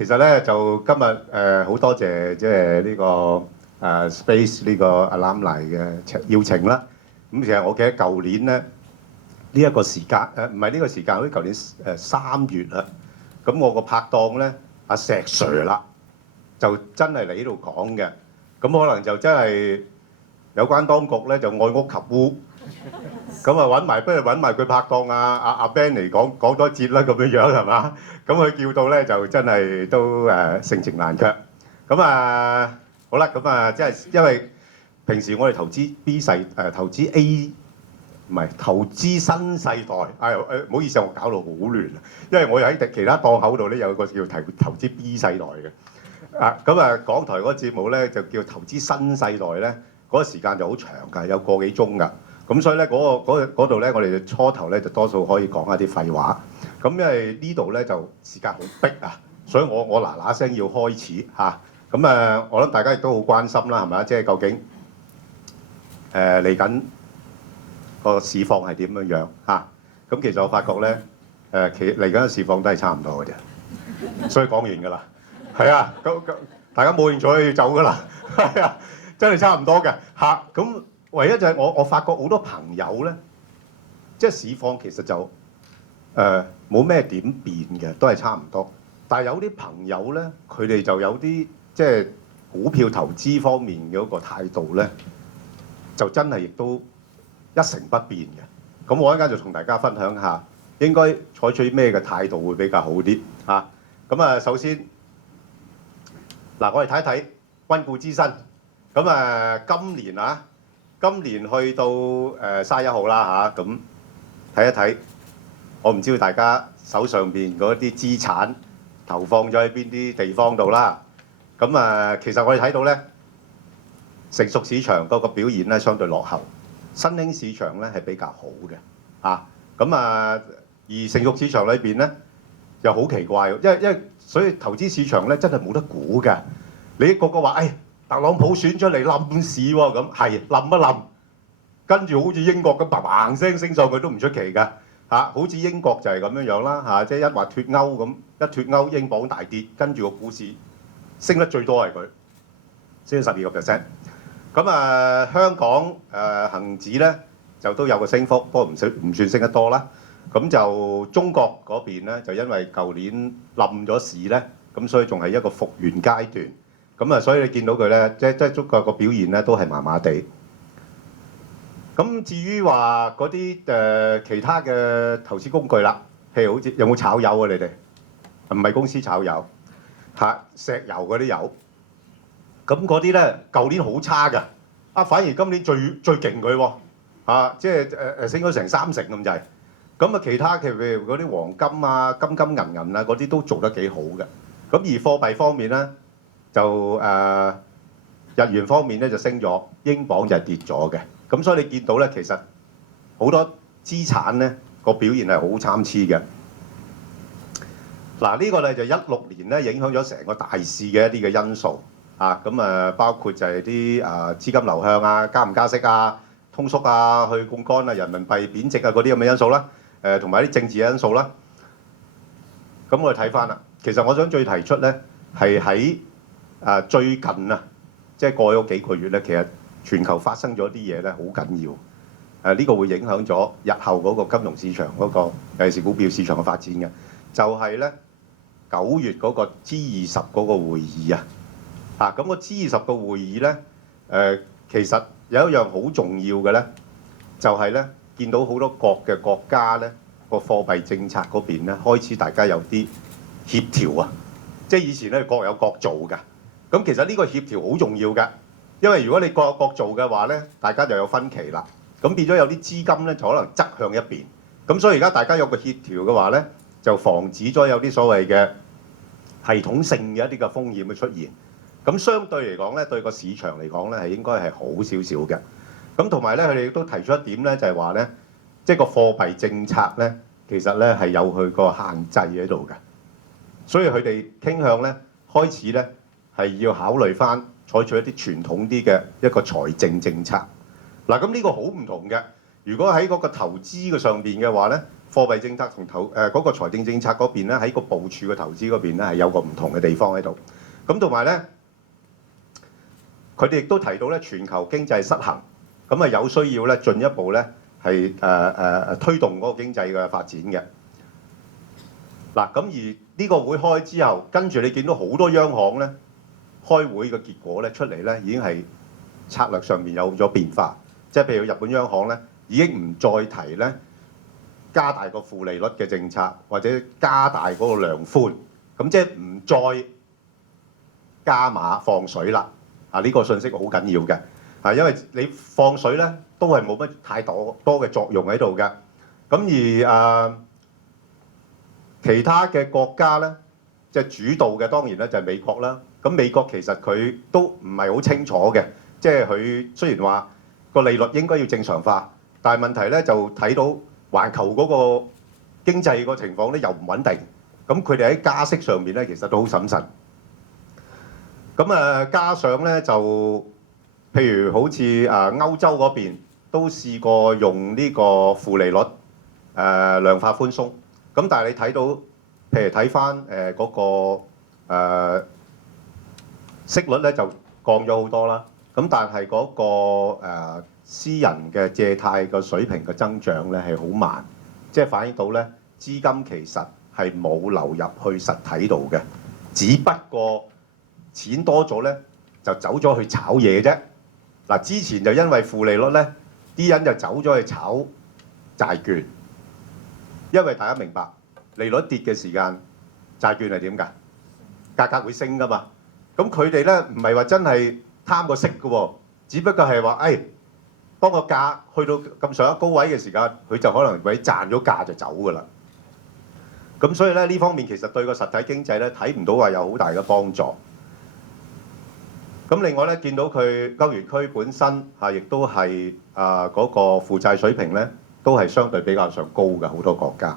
其實咧就今日好多謝即係呢個Space 呢個 Alumni 嘅邀請啦。咁其實我記得舊年咧呢一個時間唔係呢個時間，好似舊年3月啦。咁我個拍檔咧阿石 Sir 啦，就真係嚟呢度講嘅。咁可能就真係有關當局咧就愛屋及烏。咁啊不如揾埋佢拍檔阿 Ben 嚟講多節啦，咁樣樣係嘛？咁佢叫到咧就真係都盛情難卻。咁好啦，咁即係因為平時我哋投資 B 世投資 A 唔係投資新世代，唔好意思，我搞到好亂啊！因為我喺其他檔口度咧有個叫投資 B 世代嘅。港台嗰個節目咧就叫投資新世代咧，嗰個時間就好長㗎，有個幾鐘㗎。咁所以咧嗰度咧，我哋初頭咧就多數可以講一啲廢話。咁因為呢度咧就時間好逼啊，所以我嗱嗱聲要開始嚇。我諗大家亦都好關心啦，係咪？即係究竟嚟緊個市況係點樣樣嚇？咁其實我發覺咧嚟緊個市況都係差唔多嘅啫，所以講完㗎啦。係啊，咁大家冇興趣可以走㗎啦。係啊，真係差唔多嘅嚇。咁唯一就係我發覺好多朋友咧，即係市況其實就冇咩點變嘅，都係差唔多。但係有啲朋友咧，佢哋就有啲即係股票投資方面嘅嗰個態度咧，就真係亦都一成不變嘅。咁我一陣間就同大家分享下，應該採取咩嘅態度會比較好啲嚇。首先嗱，我哋睇一睇溫故知新。今年去到31號啦嚇，咁睇一睇，我唔知道大家手上邊嗰啲資產投放咗喺邊啲地方度啦。其實我哋睇到咧，成熟市場嗰個表現咧相對落後，新興市場咧係比較好嘅嚇。而成熟市場裏邊咧又好奇怪，因為所以投資市場咧真係冇得估嘅。你個個話特朗普選出嚟冧市喎，咁係冧一冧，跟住好似英國咁砰砰聲升上去都唔出奇㗎嚇。好似英國就係咁樣樣啦嚇，即係一話脱歐咁，一脱歐英鎊大跌，跟住個股市升得最多係佢，升咗12%。香港恆指咧就都有個升幅，不過唔算升得多啦。咁就中國嗰邊咧就因為舊年冧咗市咧，咁所以仲係一個復原階段。所以你見到佢咧，即係中國個表現咧都係麻麻地。咁至於話嗰啲其他嘅投資工具啦，譬如好似有冇炒油啊？你哋唔係公司炒油嚇，石油嗰啲油。咁嗰啲咧舊年好差㗎，反而今年最勁佢喎即係升咗成3成咁滯。其他譬如嗰啲黃金啊、金銀啊嗰啲都做得幾好嘅。咁而貨幣方面咧，就日元方面咧就升咗，英鎊就係跌咗嘅。咁所以你見到咧，其實好多資產咧個表現係好參差嘅。嗱，呢個咧就16年咧影響咗成個大市嘅一啲嘅因素包括就係啲資金流向啊、加唔加息啊、通縮啊、去槓桿啊、人民幣貶值啊嗰啲咁嘅因素啦，同埋啲政治嘅因素啦。咁我哋睇翻啦，其實我想最提出咧係喺最近即係過咗幾個月咧，其實全球發生咗啲嘢咧，好緊要。呢個會影響咗日後嗰個金融市場嗰個，尤其是股票市場嘅發展嘅。就係咧9月嗰個 G20嗰個會議咁個 G20個會議咧，其實有一樣好重要嘅咧，就係咧見到好多國家咧個貨幣政策嗰邊咧開始大家有啲協調即係以前咧各有各做㗎。咁其實呢個協調好重要㗎，因為如果你各有各做嘅話咧，大家就有分歧啦。咁變咗有啲資金咧就可能側向一邊。咁所以而家大家有個協調嘅話咧，就防止咗有啲所謂嘅系統性嘅一啲嘅風險嘅出現。咁相對嚟講咧，對個市場嚟講咧係應該係好少少嘅。咁同埋咧，佢哋亦都提出一點咧，就係話咧，即係個貨幣政策咧，其實咧係有佢個限制喺度嘅。所以佢哋傾向咧開始咧係要考慮翻採取一啲傳統啲嘅一個財政政策。嗱，咁呢個好唔同嘅。如果喺嗰個投資嘅上邊嘅話咧，貨幣政策同嗰個財政政策嗰邊咧，喺個部署嘅投資嗰邊咧係有個唔同嘅地方喺度。咁同埋咧，佢哋亦都提到咧，全球經濟失衡，咁啊有需要咧進一步咧係推動嗰個經濟嘅發展嘅。嗱，咁而呢個會開之後，跟住你見到好多央行咧開會嘅結果咧出嚟咧，已經係策略上面有咗變化。即係譬如日本央行咧，已經唔再提咧加大個負利率嘅政策，或者加大嗰個量寬，咁即係唔再加碼放水啦。啊，呢個信息好緊要嘅，啊，因為你放水咧都係冇乜太多嘅作用喺度嘅。咁而其他嘅國家咧，即係主導嘅當然咧就係美國啦。咁美國其實佢都唔係好清楚嘅，即係佢雖然話個利率應該要正常化，但係問題咧就睇到環球嗰個經濟個情況咧又唔穩定，咁佢哋喺加息上面咧其實都好審慎。咁加上咧就譬如好似歐洲嗰邊都試過用呢個負利率量化寬鬆，咁但係你睇到譬如睇翻嗰個息率咧就降咗好多啦，咁但係嗰個私人嘅借貸個水平嘅增長咧係好慢，即係反映到咧資金其實係冇流入去實體度嘅，只不過錢多咗咧就走咗去炒嘢啫。嗱，之前就因為負利率咧，啲人就走咗去炒債券，因為大家明白利率跌嘅時間，債券係點㗎？價格會升㗎嘛。咁佢哋咧唔係話真係貪個息嘅喎，只不過係話當個價去到咁上一高位嘅時間，佢就可能會賺咗價就走㗎啦。咁所以咧呢方面其實對個實體經濟咧睇唔到話有好大嘅幫助。咁另外咧見到佢歐元區本身亦都係嗰個負債水平咧都係相對比較上高嘅好多國家。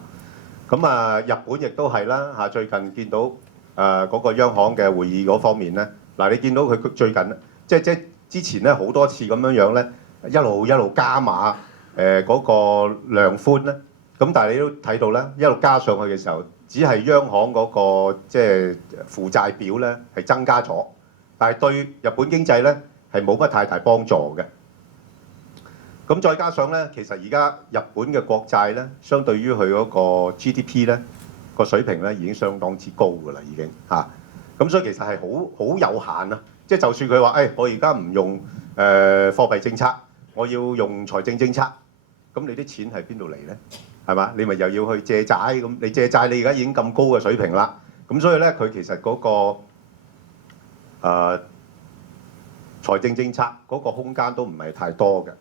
咁日本亦都係啦最近見到嗰個央行嘅會議嗰方面咧，嗱你見到佢最近即之前咧好多次咁樣咧一路加碼嗰個量寬咧，咁但係你都睇到咧一路加上去嘅時候，只係央行嗰個即係負債表咧係增加咗，但係對日本經濟咧係冇乜太大幫助嘅。咁再加上咧，其實而家日本嘅國債咧，相對於佢嗰個 GDP 咧個水平咧已經相當之高㗎啦，已經嚇。咁所以其實係好有限啊！即係就算佢話我而家唔用貨幣政策，我要用財政政策，咁你啲錢係邊度嚟咧？係嘛？你咪又要去借債咁？你借債你而家已經咁高嘅水平啦，咁所以咧佢其實嗰個財政政策嗰個空間都唔係太多嘅。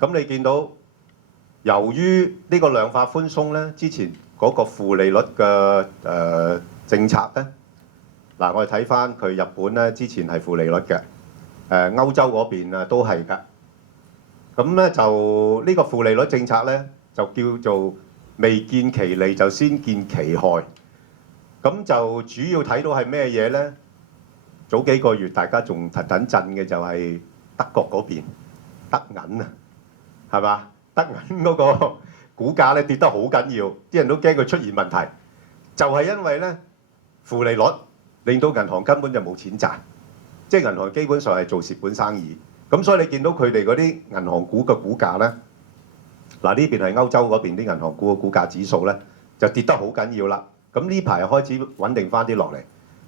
咁你見到由於呢個量化寬鬆咧，之前嗰個負利率嘅政策咧，嗱我哋睇翻佢日本咧之前係負利率嘅，歐洲嗰邊都係㗎。咁咧就呢個負利率政策咧就叫做未見其利就先見其害。咁就主要睇到係咩嘢咧？早幾個月大家仲騰騰震嘅就係德國嗰邊德銀啊，係嘛？德銀嗰個股價咧跌得好緊要，啲人都驚佢出現問題，就係因為咧負利率令到銀行根本就冇錢賺，即係銀行基本上係做蝕本生意。咁所以你見到佢哋嗰啲銀行股嘅股價咧，嗱呢邊係歐洲嗰邊啲銀行股嘅股價指數咧就跌得好緊要啦。咁呢排開始穩定翻啲落嚟。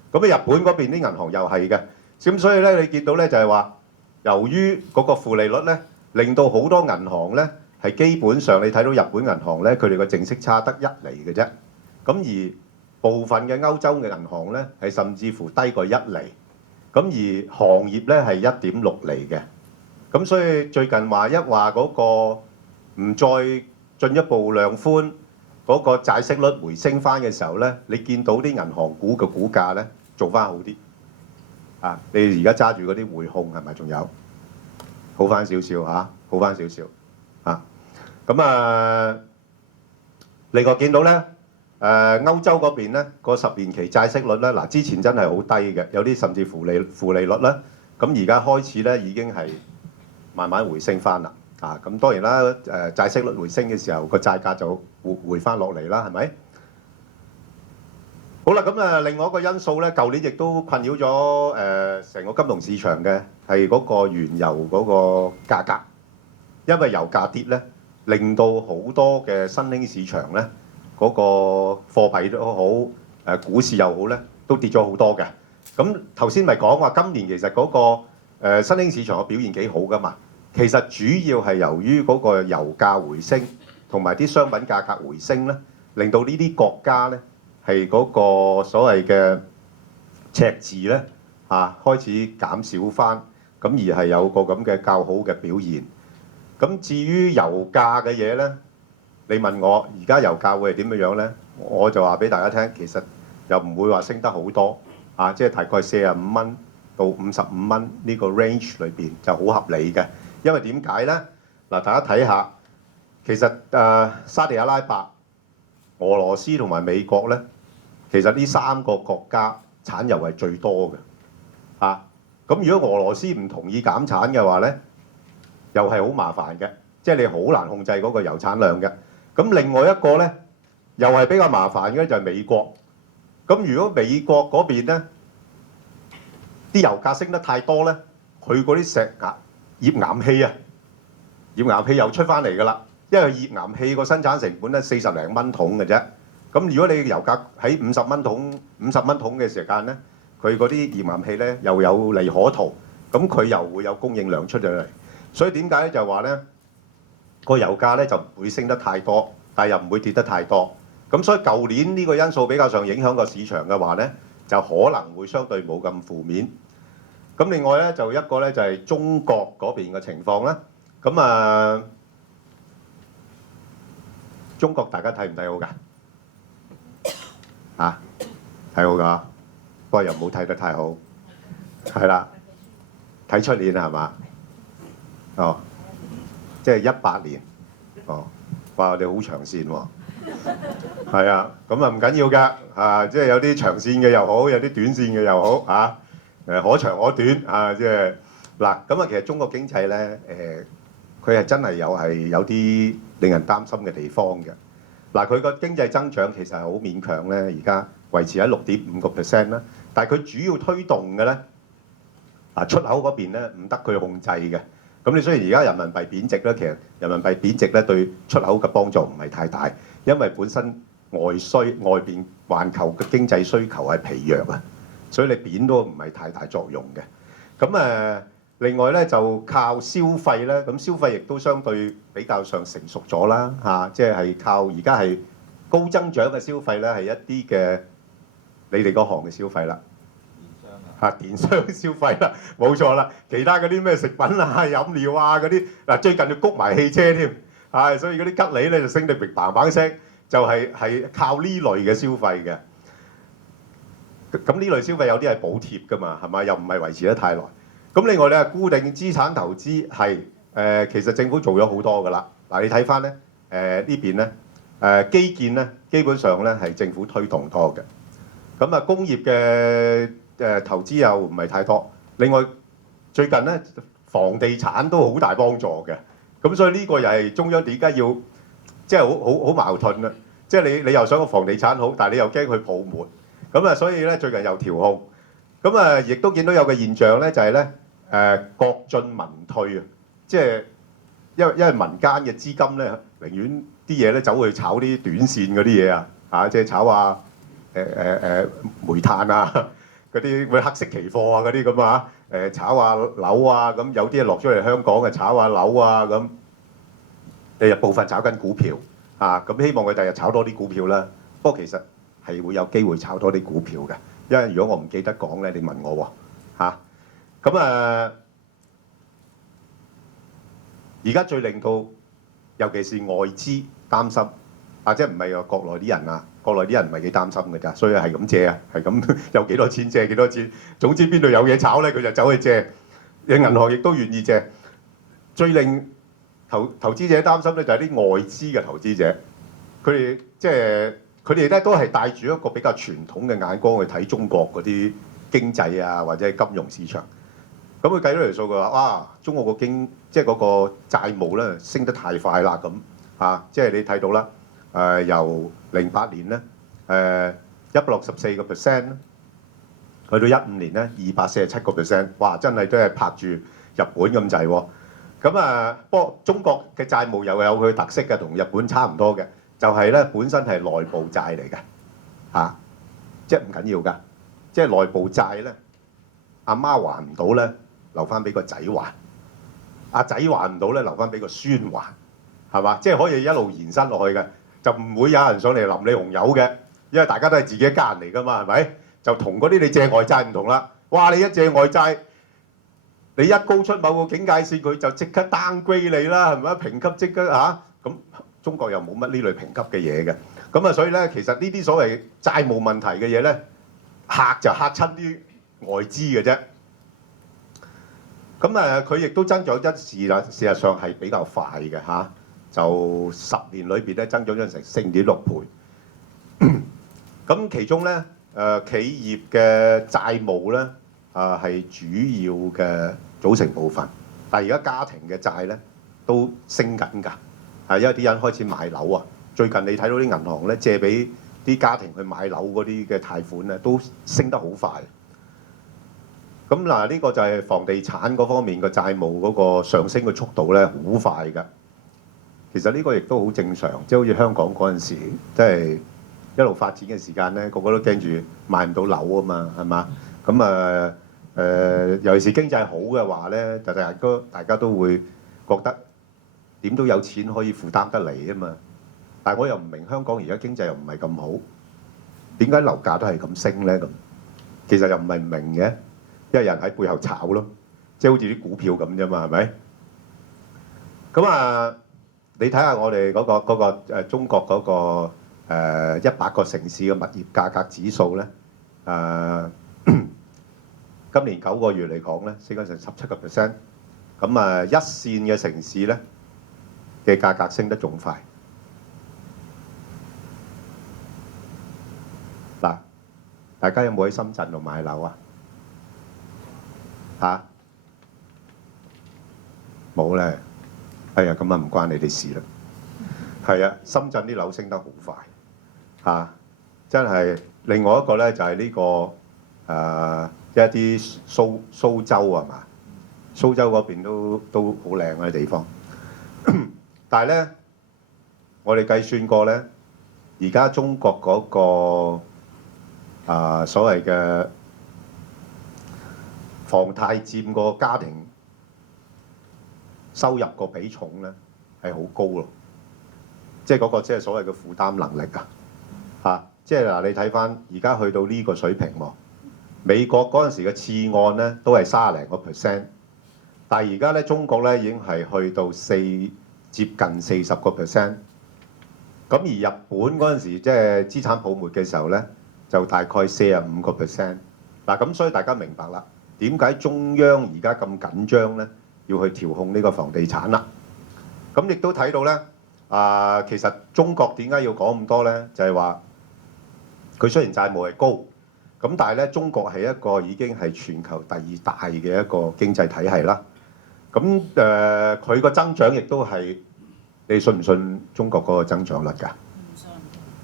咁日本嗰邊啲銀行又係嘅。咁所以咧你見到咧就係話，由於嗰個負利率咧，令到好多銀行咧係基本上你睇到日本銀行咧，佢哋個淨息差得1厘嘅啫。咁而部分嘅歐洲嘅銀行咧係甚至乎低過1厘。咁而行業咧係1.6厘嘅。咁所以最近話嗰個唔再進一步量寬，嗰個債息率回升翻嘅時候咧，你見到啲銀行股嘅股價咧做翻好啲。你而家揸住嗰啲匯控係咪仲有好翻少少嚇？好翻少少嚇。咁另外見到咧歐洲嗰邊咧個10年期債息率咧，嗱之前真係好低嘅，有啲甚至負利率啦。咁而家開始咧已經係慢慢回升翻啦。咁當然啦，債息率回升嘅時候，個債價就回翻落嚟啦，係咪？好啦，咁另外一個因素咧，舊年亦都困擾咗成個金融市場嘅係嗰個原油嗰個價格，因為油價跌咧，令到好多嘅新興市場咧嗰個貨幣都好，股市又好咧，都跌咗好多嘅。咁頭先咪講話今年其實嗰個新興市場嘅表現幾好噶嘛，其實主要係由於嗰個油價回升同埋啲商品價格回升咧，令到呢啲國家咧，係嗰個所謂嘅赤字咧開始減少翻，咁而係有個咁嘅較好嘅表現。咁至於油價嘅嘢咧，你問我而家油價會係點樣咧？我就話俾大家聽，其實又唔會話升得好多即係大概45蚊到55蚊呢個 range 裏邊就好合理嘅。因為點解咧？嗱，大家睇下，其實沙地阿拉伯、俄羅斯同埋美國咧。其實呢3個國家產油係最多嘅，咁如果俄羅斯唔同意減產嘅話咧，又係好麻煩嘅，即係你好難控制嗰個油產量嘅。咁另外一個咧，又係比較麻煩嘅就係美國。咁如果美國嗰邊咧，啲油價升得太多咧，佢嗰啲頁岩氣頁岩氣又出翻嚟㗎啦，因為頁岩氣個生產成本咧40零蚊桶嘅啫。咁如果你油價喺50蚊桶嘅時間咧，佢嗰啲頁岩氣咧又有利可圖，咁佢又會有供應量出咗嚟。所以點解咧就話咧個油價咧就唔會升得太多，但係又唔會跌得太多。咁所以舊年呢個因素比較上影響個市場嘅話咧，就可能會相對冇咁負面。咁另外咧就一個咧就係中國嗰邊嘅情況啦。咁中國大家睇唔睇好㗎？睇好㗎，不過又冇睇得太好，係啦，睇出年係嘛？哦，即係18年，哦，哇！我哋好長線喎，係啊，咁唔緊要㗎，即係有啲長線嘅又好，有啲短線嘅又好，可長可短，即係嗱，咁其實中國經濟咧，佢係真係有啲令人擔心嘅地方嘅。嗱，佢個經濟增長其實係好勉強咧，而家維持喺6.5%啦。但係佢主要推動嘅咧，出口嗰邊咧唔得佢控制嘅。咁你雖然而家人民幣貶值咧，其實人民幣貶值咧對出口嘅幫助唔係太大，因為本身外邊環球嘅經濟需求係疲弱啊，所以你貶都唔係太大作用嘅。咁另外咧就靠消費咧，咁消費亦都相對比較上成熟咗啦，即係靠而家係高增長嘅消費咧，係一啲嘅你哋嗰行嘅消費啦，電商消費啦，冇錯啦，其他嗰啲咩食品飲料嗰啲，最近就谷埋汽車添，所以嗰啲吉利咧就升得砰砰聲，就係靠呢類嘅消費嘅。咁呢類消費有啲係補貼㗎嘛，係咪？又唔係維持得太耐。咁另外咧，固定資產投資係其實政府做咗好多㗎啦。嗱，你睇翻咧呢邊咧基建咧，基本上咧係政府推動多嘅。咁工業嘅投資又唔係太多。另外最近咧房地產都好大幫助嘅。咁所以呢個又係中央點解要即係好矛盾啊？即係你又想個房地產好，但係你又驚佢泡沫。咁所以咧最近又調控。咁亦都見到有個現象咧，就係咧國進民退啊，即係因為民間嘅資金咧，寧願啲嘢咧走去炒啲短線嗰啲嘢即係炒煤炭嗰啲黑色期貨嗰啲咁炒下樓咁有啲落咗嚟香港嘅炒下樓咁，第日部分炒緊股票咁希望佢第日炒多啲股票啦。不過其實係會有機會炒多啲股票嘅。因為如果我唔記得講咧，你問我喎咁而家最令到尤其是外資擔心即係唔係話國內啲人國內啲人唔係幾擔心㗎咋，所以係咁借係咁有幾多錢借幾多錢，總之邊度有嘢炒咧，佢就走去借，銀行亦都願意借。最令投資者擔心咧就係啲外資嘅投資者，佢哋即係。佢哋咧都係帶住一個比較傳統嘅眼光去睇中國嗰啲經濟或者係金融市場。咁咁佢計咗條數，佢話：哇，中國個即係嗰個債務咧升得太快啦咁即係你睇到啦，由08年咧164%，去到15年咧247%，哇！真係都係拍住日本咁滯喎。咁不過中國嘅債務又有佢特色嘅，同日本差唔多嘅，就係咧本身係內部債嚟嘅，即係唔緊要㗎，即係內部債咧，阿媽還唔到咧，留翻俾個仔還；阿仔還唔到咧，留翻俾個孫還，係嘛？即係可以一路延伸落去嘅，就唔會有人上嚟淋你紅油嘅，因為大家都係自己一家人嚟㗎嘛，係咪？就同嗰啲你借外債唔同啦。哇！你一借外債，你一高出某個境界線，佢就即刻 downgrade 你啦，係咪？評級即刻咁中國又冇乜呢類評級嘅嘢嘅。咁所以咧，其實呢啲所謂債務問題嘅嘢咧，嚇就嚇親啲外資嘅啫。咁佢亦都增長事實上係比較快嘅就10年裏邊咧增長咗成4.6倍。咁其中咧企業嘅債務咧係主要嘅組成部分，但係而家家庭嘅債咧都升緊㗎，因為啲人開始買樓啊。最近你睇到啲銀行咧借俾啲家庭去買樓嗰啲嘅貸款咧都升得好快。咁呢個就係房地產嗰方面嘅債務嗰個上升嘅速度咧好快㗎。其實呢個亦都好正常，即係好似香港嗰陣時，即係一路發展嘅時間咧，個個都驚住買唔到樓啊嘛，係嘛？咁尤其是經濟好嘅話咧，就大家都會覺得點都有錢可以負擔得嚟啊嘛。但係我又唔明香港而家經濟又唔係咁好，點解樓價都係咁升咧？咁其實又唔係唔明嘅，因為有人喺背後炒咯，即係好似啲股票咁啫嘛，係咪？咁你睇下我哋嗰個中國嗰個100個城市嘅物業價格指數咧，今年9個月嚟講咧，升咗成17%。咁一線嘅城市咧嘅價格升得仲快。嗱，大家有冇喺深圳度買樓啊？冇咧。係啊，咁唔關你哋事啦。係啊，深圳啲樓升得好快真係。另外一個咧就係呢個一啲蘇州係嘛？蘇州嗰邊都好靚嘅地方。但係咧，我哋計算過咧，而家中國嗰個所謂嘅房貸佔個家庭收入個比重咧係好高咯，即係嗰個即係所謂嘅負擔能力即係你睇翻而家去到呢個水平喎。美國嗰陣時嘅次按咧都係30零個%，但係而家咧中國咧已經係去到接近40個%。咁而日本嗰陣時即係資產泡沫嘅時候咧，就大概45個%。咁所以大家明白啦，點解中央而家咁緊張咧？要去調控呢個房地產啦。咁亦都睇到咧，其實中國點解要講咁多咧？就係話佢雖然債務係高，咁但係咧中國係一個已經係全球第2大嘅一個經濟體系啦。咁佢個增長亦都係，你信唔信中國嗰個增長率㗎？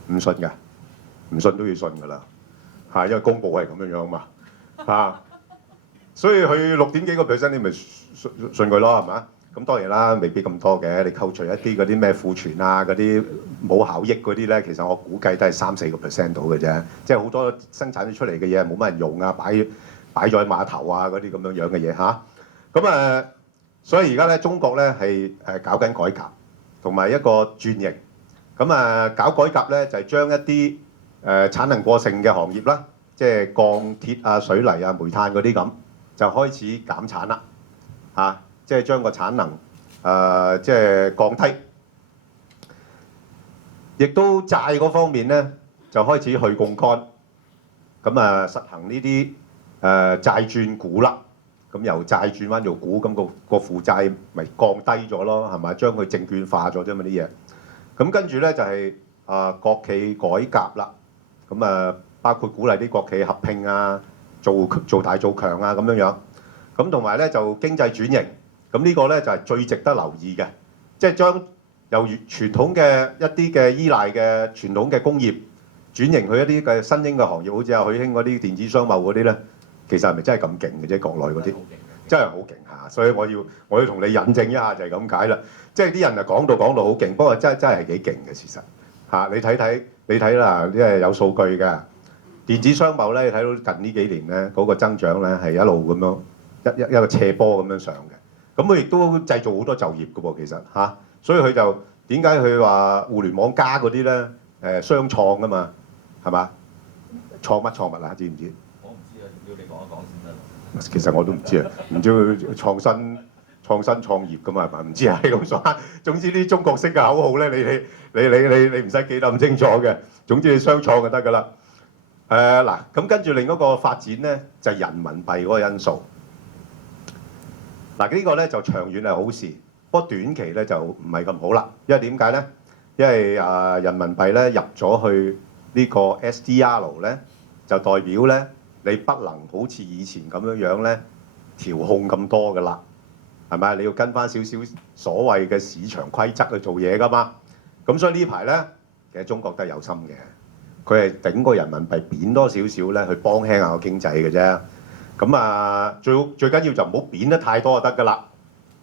唔信㗎，唔信都要信㗎啦。因為公佈係咁樣嘛。所以佢6點幾個%，你咪信佢咯，係嘛？咁當然啦，未必咁多嘅。你扣除一啲嗰啲咩庫存嗰啲冇效益嗰啲咧，其實我估計都係3-4個%到嘅啫。即係好多生產咗出嚟嘅嘢冇乜人用擺咗喺碼頭嗰啲咁樣嘅嘢咁所以而家咧中國咧係搞緊改革，同埋一個轉型。咁搞改革咧就係將一啲產能過剩嘅行業啦，即係鋼鐵水泥煤炭嗰啲咁，就開始減產啦。即係將個產能即係降低，亦都債嗰方面咧就開始去槓桿，咁實行呢啲債轉股啦，咁由債轉翻做股，咁個負債咪降低咗咯，係咪？將佢證券化咗啫嘛啲嘢。咁跟住咧就係國企改革啦，咁包括鼓勵啲國企合併做大做強咁樣樣。咁同埋咧就經濟轉型，咁呢個咧就係最值得留意嘅，即係將由傳統嘅一啲嘅依賴嘅傳統嘅工業轉型去一啲嘅新興嘅行業，好似阿許興嗰啲電子商貿嗰啲咧，其實係咪真係咁勁嘅啫？國內嗰啲真係好勁嚇，所以我要同你引證一下就係咁解啦。即係啲人啊講到好勁，不過真係幾勁嘅事實嚇。你睇啦，即係有數據嘅電子商貿咧，你睇到近呢幾年咧嗰個增長咧係一路咁樣一個斜波咁樣上嘅。咁佢亦都製造好多就業嘅喎，其實嚇。所以佢就點解佢話互聯網加嗰啲咧雙創㗎嘛，係嘛？創乜物啊？知唔知？我唔知啊，要你講一講先得。其實我都唔知啊，唔知佢創新創業㗎嘛係嘛？唔知啊，係咁講。總之啲中國式嘅口號咧，你唔使記得咁清楚嘅。總之你雙創就得㗎啦。嗱，咁跟住另一個發展咧就係人民幣嗰個因素。嗱，呢個咧就長遠係好事，不過短期咧就唔係咁好啦。因為點解咧？因為人民幣咧入咗去呢個 SDR 咧，就代表咧你不能好似以前咁樣咧調控咁多㗎啦，係咪？你要跟翻少少所謂嘅市場規則去做嘢㗎嘛。咁所以呢排咧，其實中國都係有心嘅，佢係頂個人民幣貶多少少咧，去幫輕下個經濟嘅啫。咁最緊要就唔好貶得太多就得㗎啦。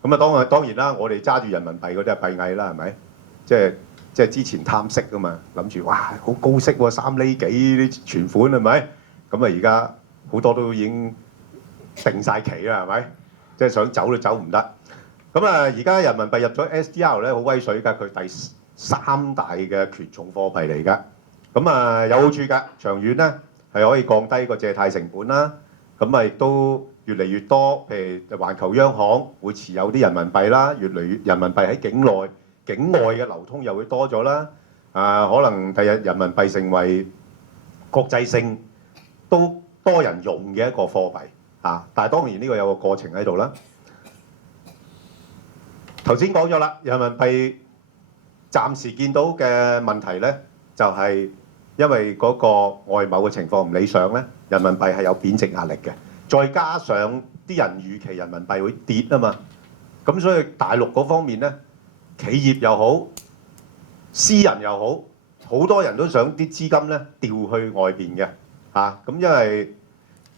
咁當然啦，我哋揸住人民幣嗰啲係閉翳啦，係咪？即係之前貪息㗎嘛，諗住哇好高息喎，3厘幾啲存款係咪？咁而家好多都已經定晒期啦，係咪？即係想走都走唔得。咁而家人民幣入咗 SDR 咧，好威水㗎，佢第3大嘅權重貨幣嚟㗎。咁有好處㗎，長遠咧係可以降低個借貸成本啦。咁亦都越嚟越多，譬如環球央行會持有啲人民幣啦，越嚟越人民幣喺境外嘅流通又會多咗啦。可能第日人民幣成為國際性都多人用嘅一個貨幣但係當然呢個有個過程喺度啦。頭先講咗啦，人民幣暫時見到嘅問題咧，就係因為嗰個外貿嘅情況唔理想咧，人民幣係有貶值壓力嘅。再加上啲人預期人民幣會跌啊嘛，咁所以大陸嗰方面咧，企業又好，私人又好，好多人都想啲資金咧調去外邊嘅咁因為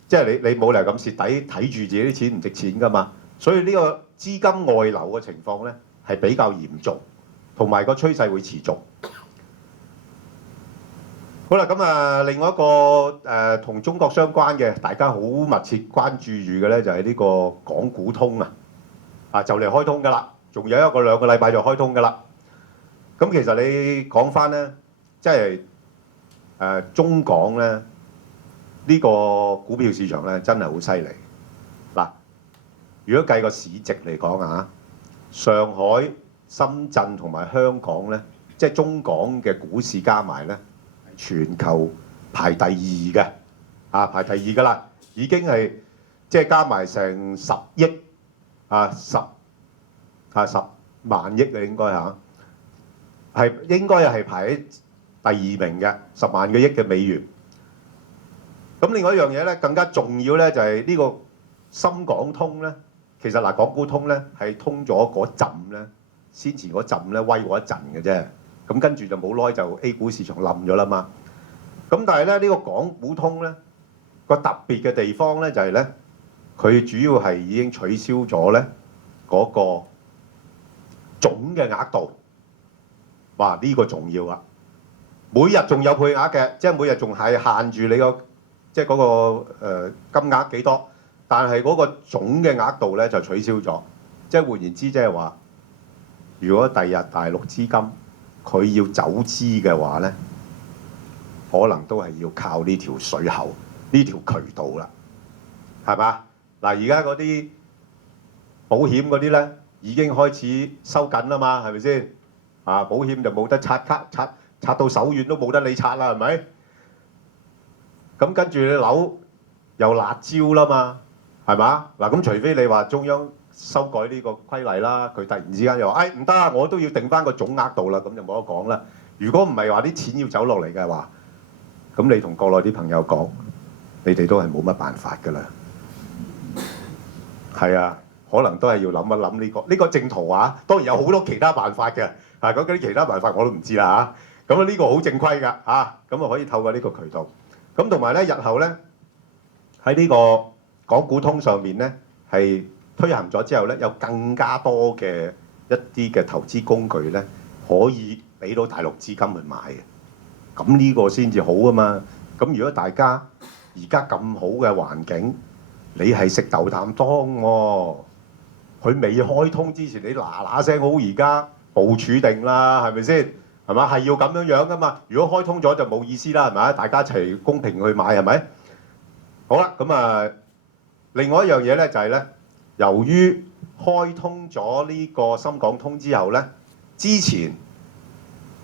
即係你冇理由咁蝕底睇住自己啲錢唔值錢㗎嘛，所以呢個資金外流嘅情況咧係比較嚴重，同埋個趨勢會持續。好啦，咁另外一個同中國相關嘅，大家好密切關注住嘅咧，就係呢個港股通就嚟開通㗎啦，仲有2個禮拜就開通㗎啦。咁其實你講翻咧，即係中港咧呢個股票市場咧真係好犀利。嗱，如果計個市值嚟講上海、深圳同埋香港咧，即係中港嘅股市加埋咧，全球排第2嘅，排第2㗎啦，已經係即係加埋成10億10萬億嘅應該應該係排喺第2名嘅10萬個億嘅美元。咁另外一樣嘢咧更加重要咧就係呢個深港通咧，其實港股通咧係通咗嗰陣咧，先前嗰陣咧威過一陣嘅啫。咁跟住就冇耐就 A 股市場冧咗啦嘛。咁但係咧呢個港股通咧個特別嘅地方咧就係咧，佢主要係已經取消咗咧嗰個總嘅額度。哇！呢個重要啊！每日仲有配額嘅，即係每日仲係限住你個即係嗰個金額幾多，但係嗰個總嘅額度咧就取消咗。即係換言之，即係話，如果第日大陸資金佢要走資嘅話咧，可能都係要靠呢條水喉、呢條渠道啦，係嘛？嗱，而家嗰啲保險嗰啲咧已經開始收緊啦嘛，係咪先？保險就冇得刷卡，刷到手軟都冇得你刷啦，係咪？咁跟住你樓又辣椒啦嘛，係嘛？嗱，咁除非你話中央修改呢個規例啦，佢突然之間又話，唔得啊，我都要定翻個總額度啦，咁就冇得講啦。如果唔係話啲錢要走落嚟嘅話，咁你同國內啲朋友講，你哋都係冇乜辦法㗎啦。係啊，可能都係要諗一諗呢個正途啊。當然有好多其他辦法嘅，咁嗰啲其他辦法我都唔知啦嚇。咁呢個好正規㗎嚇，咁啊可以透過呢個渠道。咁同埋咧，日後咧喺呢個港股通上面咧係推行咗之後咧，有更加多嘅一啲嘅投資工具咧，可以俾到大陸資金去買嘅。咁呢個先至好啊嘛。咁如果大家而家咁好嘅環境，你係食豆啖湯喎，佢未開通之前，你嗱聲好而家部署定啦，係咪先？係嘛？係要咁樣樣噶嘛。如果開通咗就冇意思啦，係咪？大家一齊公平去買係咪？好啦，咁啊，另外一樣嘢咧就係咧，由於開通咗呢個深港通之後咧，之前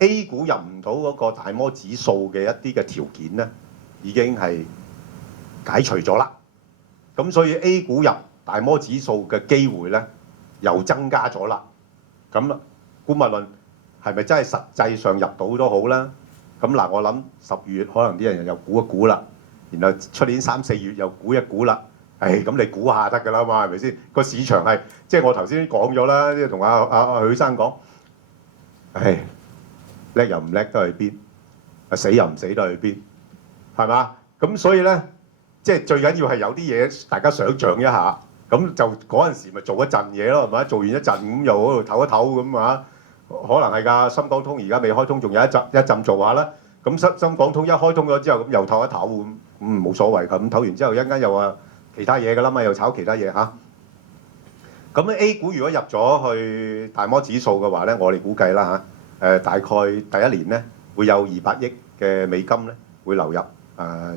A 股入唔到嗰個大摩指數嘅一啲嘅條件咧，已經係解除咗啦。咁所以 A 股入大摩指數嘅機會咧，又增加咗啦。咁姑勿論係咪真係實際上入到都好啦？咁嗱，我諗10月可能啲人又估一估啦，然後出年3、4月又估一估啦。咁你估下得㗎啦嘛，係咪先？個市場係即係我頭先講咗啦，即係同阿許生講，叻又唔叻都去邊，死又唔死都去邊，係嘛？咁所以咧，即係最緊要係有啲嘢大家想像一下，咁就嗰陣時咪做一陣嘢咯，係咪？做完一陣咁又喺度唞一唞咁啊，可能係㗎。深港通而家未開通，仲有一陣做下啦。咁深港通一開通咗之後，咁又唞一唞咁，冇所謂㗎。咁唞完之後，一陣間又話其他嘢㗎啦嘛，又炒其他嘢嚇。咁 A 股如果入咗去大摩指數嘅話咧，我哋估計啦嚇，大概第一年咧會有200億嘅美金咧會流入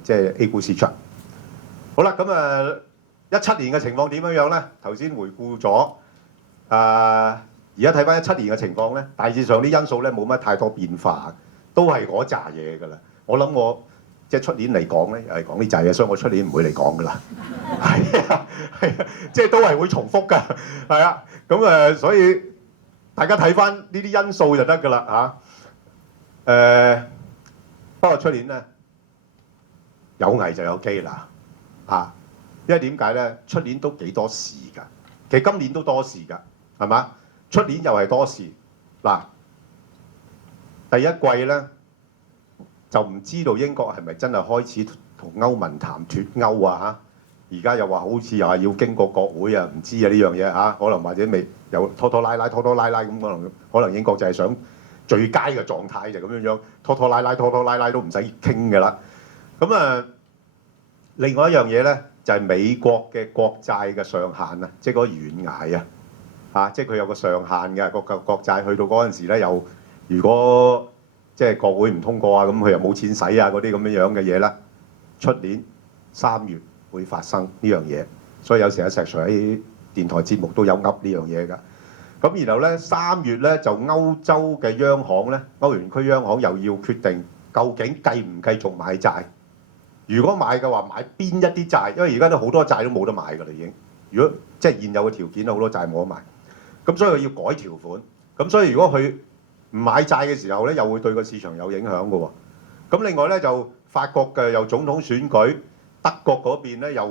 即係 A 股市場。好啦，咁17年嘅情況點樣樣咧？頭先回顧咗，而家睇翻17年嘅情況咧，大致上啲因素咧冇乜太多變化，都係嗰扎嘢㗎啦。我諗我即係出年嚟講咧，又係講呢扎嘢，所以我出年唔會嚟講㗎啦。係啊，即係都係會重複㗎，係啊。咁所以大家睇翻呢啲因素就得㗎啦嚇。不過出年咧有危就有機啦嚇。因為點解咧？出年都幾多事㗎，其實今年都多事㗎，係嘛？出年又係多事嗱。第一季咧就唔知道英國係咪真係開始同歐盟談脱歐啊嚇？而家又話好似又係要經過國會啊，唔知啊呢樣嘢嚇，可能或者未有拖拖拉拉咁，可能英國就係想最佳嘅狀態就咁樣拖拖拉拉都唔使傾㗎啦。咁另外一樣嘢咧。就係美國嘅國債嘅上限啊，即係嗰個懸崖啊，即係佢有個上限嘅國債，去到嗰陣時咧，又如果即係國會唔通過啊，咁佢又冇錢使啊，嗰啲咁樣嘅嘢啦。出年3月會發生呢樣嘢，所以有時阿石 Sir 喺電台節目都有噏呢樣嘢㗎。咁然後咧3月咧就歐洲嘅央行咧，歐元區央行又要決定究竟繼唔繼續買債。如果買嘅話，買邊一啲債？因為而家都好多債都冇得買㗎啦，已經。如果即係現有嘅條件，好多債冇得買。咁所以佢要改條款。咁所以如果佢唔買債嘅時候咧，又會對個市場有影響㗎喎。咁另外咧就法國嘅又總統選舉，德國嗰邊咧又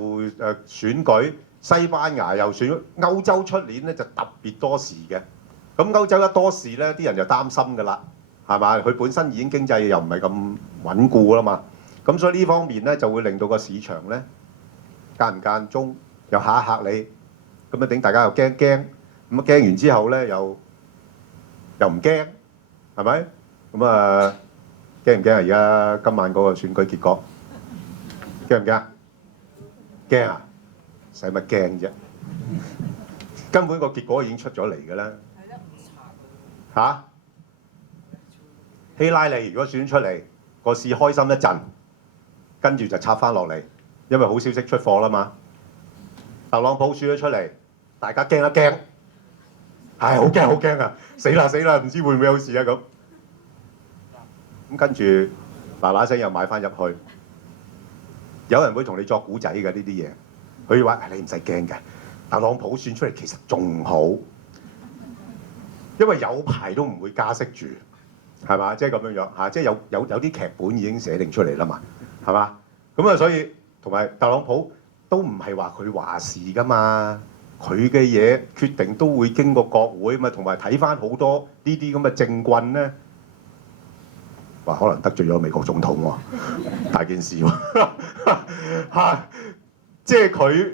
選舉，西班牙又選，歐洲出年咧就特別多事嘅。咁歐洲一多事咧，啲人就擔心㗎啦，係嘛？佢本身已經經濟又唔係咁穩固啦嘛。咁所以呢方面咧就會令到個市場咧間中又嚇一嚇你，咁等大家又驚，咁驚完之後咧又唔驚，係咪？咁驚唔驚啊？而家今晚嗰個選舉結果驚唔驚？驚啊！使乜驚啫？根本個結果已經出咗嚟㗎啦。嚇？希拉里如果選出嚟，個市開心一陣。跟住就插翻落嚟，因為好消息出貨啦嘛。特朗普選咗出嚟，大家驚一驚，好驚啊！死啦，唔知會唔會有事啊咁。咁跟住嗱聲又買翻入去，有人會同你作古仔嘅呢啲嘢，佢話你唔使驚嘅，特朗普選出嚟其實仲好，因為有排都唔會加息住，係嘛？即係咁樣嚇，即係有啲劇本已經寫定出嚟啦嘛。係嘛？咁所以同埋特朗普都唔係話佢話事㗎嘛，佢嘅嘢決定都會經過國會嘛，同埋睇翻好多呢啲咁嘅政棍咧，話可能得罪咗美國總統喎，大件事喎嚇，即係佢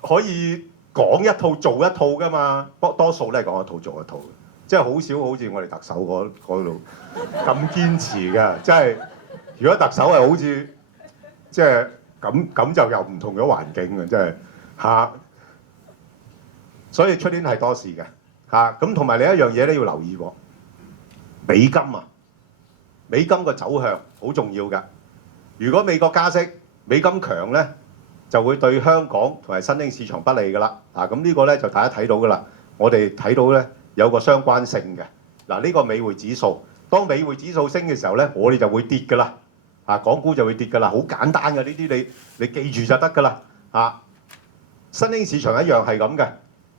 可以講一套做一套噶嘛，多數都係講一套做一套，即係好少好似我哋特首嗰度咁堅持嘅，即係如果特首係好似即係咁就又唔同咗環境嘅，即係嚇。所以出年係多事嘅嚇，咁同埋另一樣嘢咧要留意喎，美金啊，美金個走向好重要㗎。如果美國加息，美金強咧，就會對香港同埋新興市場不利㗎啦。咁呢個咧就大家睇到㗎啦。我哋睇到咧有個相關性嘅。呢個美匯指數，當美匯指數升嘅時候咧，我哋就會跌㗎啦。港股就會跌㗎啦，好簡單㗎，呢啲你記住就得㗎啦。新興市場一樣係咁嘅。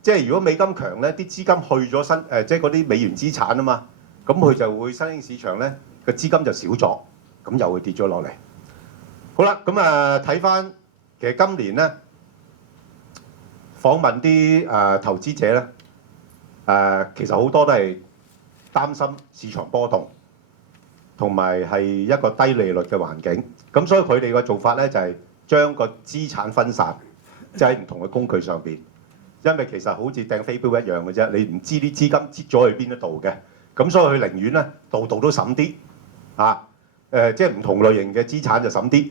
即係如果美金強咧，啲資金去咗即係嗰啲美元資產啊嘛，咁佢就會新興市場咧個資金就少咗，咁又會跌咗落嚟。好啦，咁睇翻其實今年咧訪問啲投資者咧，其實好多都係擔心市場波動，同埋係一個低利率嘅環境，咁所以佢哋嘅做法咧就係將個資產分散，即係喺唔同嘅工具上邊。因為其實好似掟飛鏢一樣嘅啫，你唔知啲資金擠咗去邊一度嘅，咁所以佢寧願咧度度都審啲，即係唔同類型嘅資產就審啲，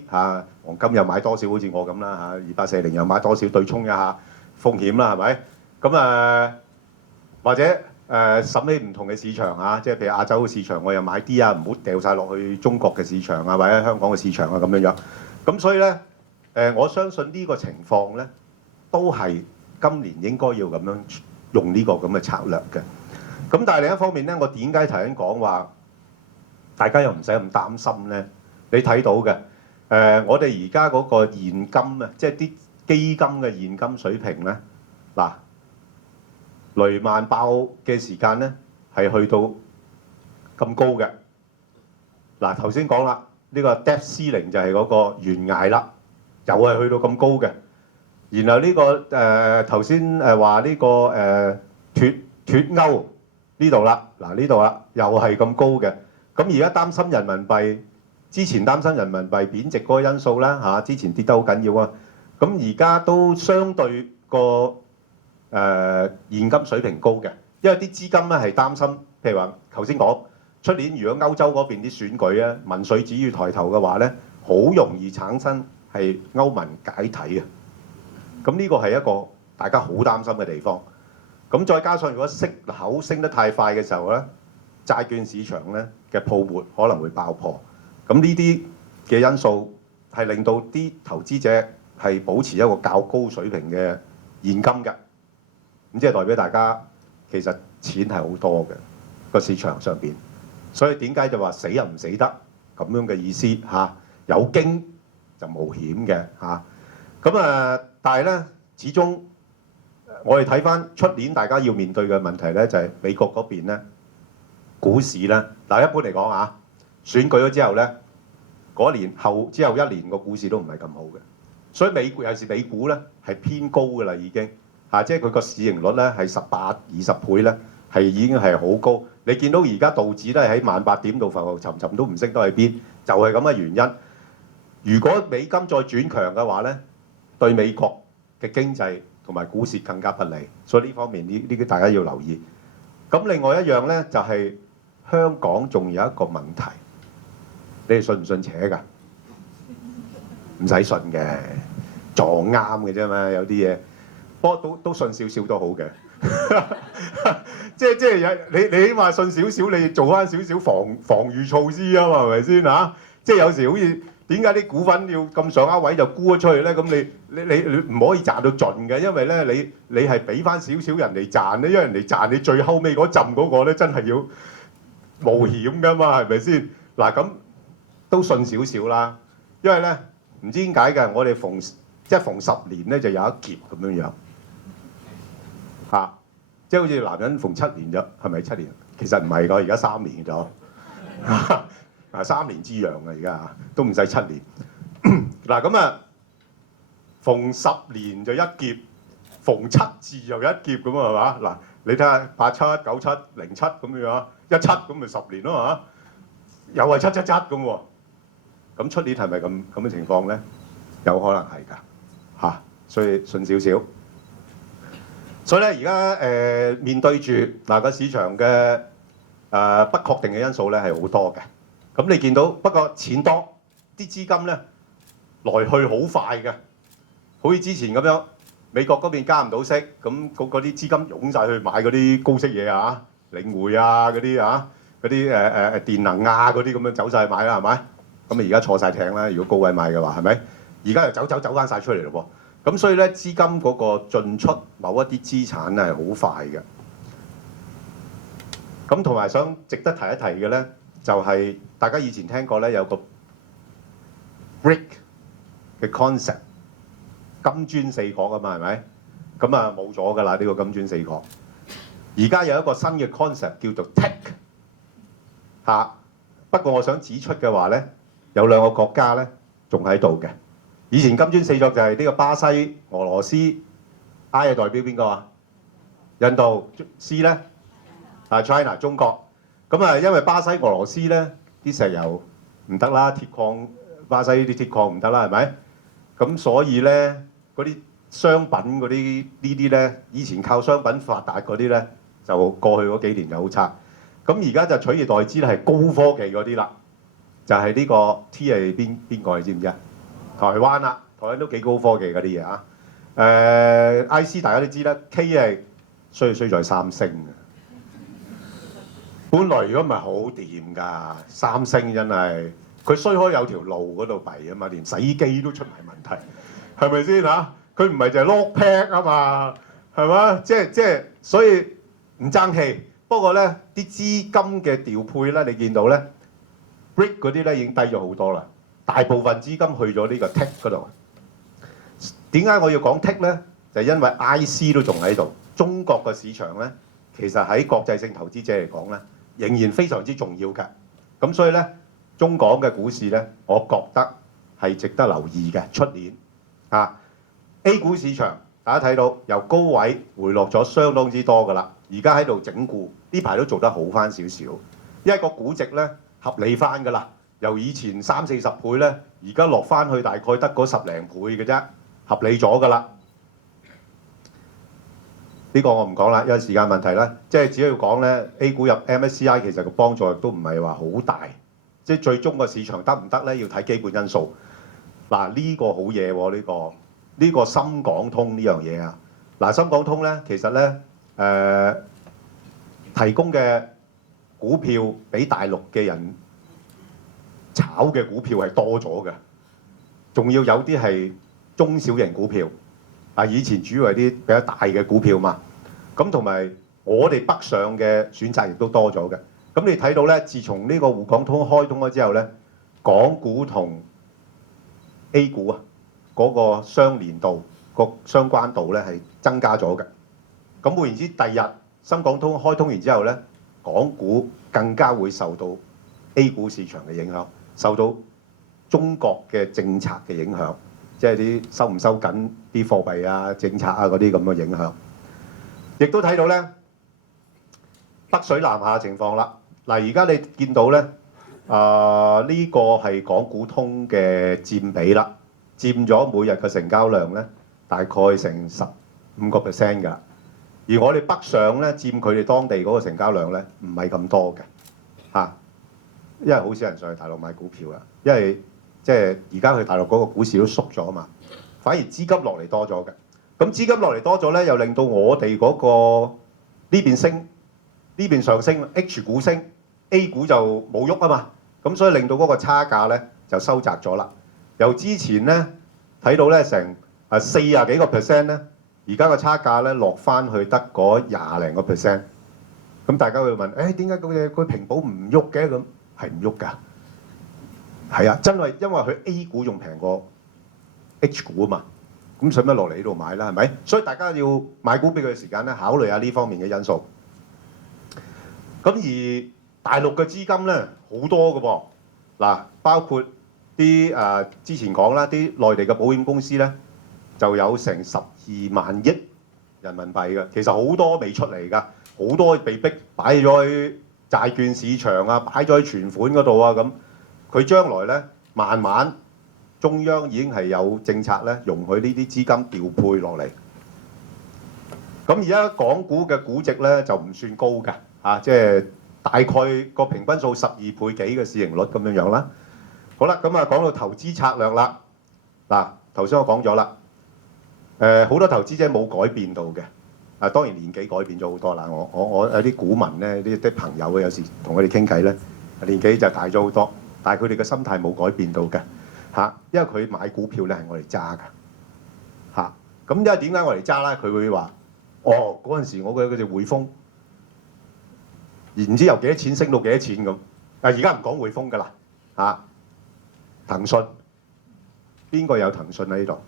黃金又買多少，好似我咁啦，2840又買多少對沖一下風險啦，係咪？咁或者審起唔同嘅市場即係譬如亞洲嘅市場，我又買啲啊，唔好掉晒落去中國嘅市場或者香港嘅市場咁樣樣。咁所以咧我相信呢個情況咧都係今年應該要咁樣用呢個咁嘅策略嘅，咁但係另一方面咧，我點解頭先講話大家又唔使咁擔心咧？你睇到嘅我哋而家嗰個現金啊，即係啲基金嘅現金水平咧，雷曼爆嘅時間咧係去到咁高嘅。頭先講啦，呢個 debt ceiling 就係嗰個懸崖啦，又係去到咁高嘅。然後呢個頭先話呢個脫歐呢度啦，呢度啦，又係咁高嘅。咁而家擔心人民幣，之前擔心人民幣貶值嗰個因素啦之前跌得好緊要啊。咁而家都相對個現金水平高嘅，因為啲資金咧係擔心，譬如話頭先講出年如果歐洲嗰邊啲選舉啊，民粹主義抬頭嘅話咧，好容易產生係歐盟解體啊。咁呢個係一個大家好擔心嘅地方。咁再加上如果息口升得太快嘅時候咧，債券市場咧嘅泡沫可能會爆破。咁呢啲嘅因素係令到啲投資者係保持一個較高水平嘅現金嘅。咁即係代表大家其實錢係好多嘅個市場上邊。所以點解就話死又唔死得咁樣嘅意思有驚就無險嘅咁但係咧，始終我哋睇翻出年大家要面對嘅問題咧，就係美國嗰邊咧股市咧。一般嚟講選舉咗之後咧，嗰年之後一年個股市都唔係咁好嘅。所以尤其是美股咧係偏高㗎啦，已經即係佢個市盈率咧係18、20倍咧，係已經係好高。你見到而家道指都係喺18,000點度浮浮沉沉都唔識得去邊，就係咁嘅原因。如果美金再轉強嘅話咧，對美國嘅經濟同埋股市更加不利，所以呢方面呢啲大家要留意。咁另外一樣咧就係香港仲有一個問題，你哋信唔信邪㗎？唔使信嘅，撞啱嘅啫嘛，有啲嘢，不過都信少少都好嘅。即係你起碼信少少，你做翻少少防禦措施啊嘛，係咪先即係有時好似點解啲股份要咁上下位就沽咗出去咧？咁你唔可以賺到盡嘅，因為咧你係俾翻少少人哋賺咧，因為人哋賺你最後尾嗰陣嗰個咧真係要冒險㗎嘛，係咪先？咁都信少少啦，因為咧唔知點解嘅，我哋逢10年咧就有一劫咁樣樣即係好似男人逢7年咗，係咪7年？其實唔係㗎，而家3年咗。3年之癢啊！而家都唔使7年。咁逢10年就一劫，逢七字又一劫咁啊，係嘛？嗱，你睇下87、97、07咁樣，17咁咪10年咯嚇，又係777咁喎。咁出年係咪咁嘅情況咧？有可能係㗎嚇，所以信少少。所以咧，而家面對住嗱個市場嘅不確定嘅因素咧係好多嘅。咁你見到不過錢多，啲資金咧來去好快嘅，好似之前咁樣，美國嗰邊加唔到息，咁嗰啲資金湧晒去買嗰啲高息嘢啊，領匯啊嗰啲啊，嗰啲電能啊嗰啲咁樣走晒去買啦，係咪？咁而家坐晒艇啦，如果高位買嘅話，係咪？而家又走翻晒出嚟咯喎，咁所以咧資金嗰個進出某一啲資產咧係好快嘅。咁同埋想值得提一提嘅咧，就係、大家以前聽過咧有個 brick 嘅 concept， 金磚四國啊嘛，係咪？咁啊冇咗㗎啦，呢個金磚四國。而家有一個新嘅 concept 叫做 tech 嚇。不過我想指出嘅話咧，有兩個國家咧仲喺度嘅。以前金磚四國就係呢個巴西、俄羅斯 ，I 係代表邊個啊？印度 ，C 咧啊 China 中國。咁啊，因為巴西、俄羅斯咧啲石油唔得啦，鐵礦巴西啲鐵礦唔得啦，係咪？咁所以咧嗰啲商品嗰啲呢啲咧，以前靠商品發達嗰啲咧，就過去嗰幾年就好差。咁而家就取而代之咧係高科技嗰啲啦，就係呢個 T 係邊個你知唔知啊？台灣啦，台灣都幾高科技嗰啲嘢啊。IC 大家都知啦 ，K 係衰在三星嘅。本來如果唔係好掂㗎，三星真係佢衰開有條路嗰度弊啊嘛，連洗衣機都出埋問題，係咪先嚇？佢唔係就係 lock pack 啊嘛，係嘛？即係所以唔爭氣。不過咧，啲資金嘅調配咧，你見到咧 ，brick 嗰啲咧已經低咗好多啦。大部分資金去咗呢個 tech 嗰度。點解我要講 tech 咧？就係因為 IC 都仲喺度。中國嘅市場咧，其實喺國際性投資者嚟講咧，仍然非常之重要嘅。咁所以咧，中港嘅股市咧，我覺得係值得留意嘅。出年啊 ，A 股市場大家睇到由高位回落咗相當之多㗎啦。而家喺度整固，呢排都做得好翻少少，因為個估值咧合理翻㗎啦。由以前30-40倍咧，而家落翻去大概得嗰10零倍嘅啫，合理咗㗎啦。呢個我唔講啦，因為時間問題啦。即係只要講咧 A 股入 MSCI 其實個幫助亦都唔係話好大，即係最終個市場得唔得咧，要睇基本因素。嗱呢個好嘢喎，呢個深港通呢樣嘢啊。嗱深港通咧，其實咧提供嘅股票俾大陸嘅人炒嘅股票係多咗嘅，仲要有啲係中小型股票。啊，以前主要係啲比較大嘅股票嘛，咁同埋我哋北上嘅選擇亦都多咗嘅。咁你睇到咧，自從呢個滬港通開通咗之後咧，港股同 A 股啊嗰個相連度、個相關度咧係增加咗嘅。咁換言之，第日深港通開通完之後咧，港股更加會受到 A 股市場嘅影響，受到中國嘅政策嘅影響。即係啲收唔收緊啲貨幣啊、政策啊嗰啲咁嘅影響，亦都睇到咧北水南下嘅情況啦。嗱，而家你見到咧，呢個係港股通嘅佔比啦，佔咗每日嘅成交量咧大概成15%㗎。而我哋北上咧佔佢哋當地嗰個成交量咧唔係咁多嘅嚇，因為好少人上去大陸買股票啊，因為即係而家去大陸嗰個股市都縮咗啊嘛，反而資金落嚟多咗嘅。咁資金落嚟多咗咧，又令到我哋嗰個呢邊升，呢邊上升 ，H 股升 ，A 股就冇喐啊嘛。咁所以令到嗰個差價咧就收窄咗啦。由之前咧睇到咧成40幾個%咧，而家個差價咧落翻去得嗰20零個%。咁大家會問：誒點解佢平保唔喐嘅？咁係唔喐㗎。係啊，真係因為佢 A 股仲平過 H 股啊嘛，咁使乜落嚟呢度買啦？係咪？所以大家要買股票嘅時間咧，考慮下呢方面嘅因素。咁而大陸嘅資金咧好多嘅噃，嗱，包括啲之前講啦，啲內地嘅保險公司咧就有成12萬億人民幣嘅，其實好多未出嚟㗎，好多被逼擺咗喺債券市場啊，擺咗喺存款嗰度啊咁。佢將來咧，慢慢中央已經係有政策咧，容許呢啲資金調配落嚟。咁而家港股嘅估值咧就唔算高㗎，即係大概個平均數12倍幾嘅市盈率咁樣樣啦。好啦，咁啊講到投資策略啦。嗱，頭先我講咗啦，好多投資者冇改變到嘅。當然年紀改變咗好多啦。我有啲股民咧，啲朋友有時同佢哋傾偈咧，年紀就大咗好多，但係佢哋嘅心態冇改變到嘅因為佢買股票咧係我哋揸㗎咁因為點解我哋揸咧？佢會話：哦，嗰陣時我嘅嗰隻匯豐，唔知由幾多錢升到幾多錢咁。而家唔講匯豐㗎啦騰訊，邊個有騰訊喺呢度？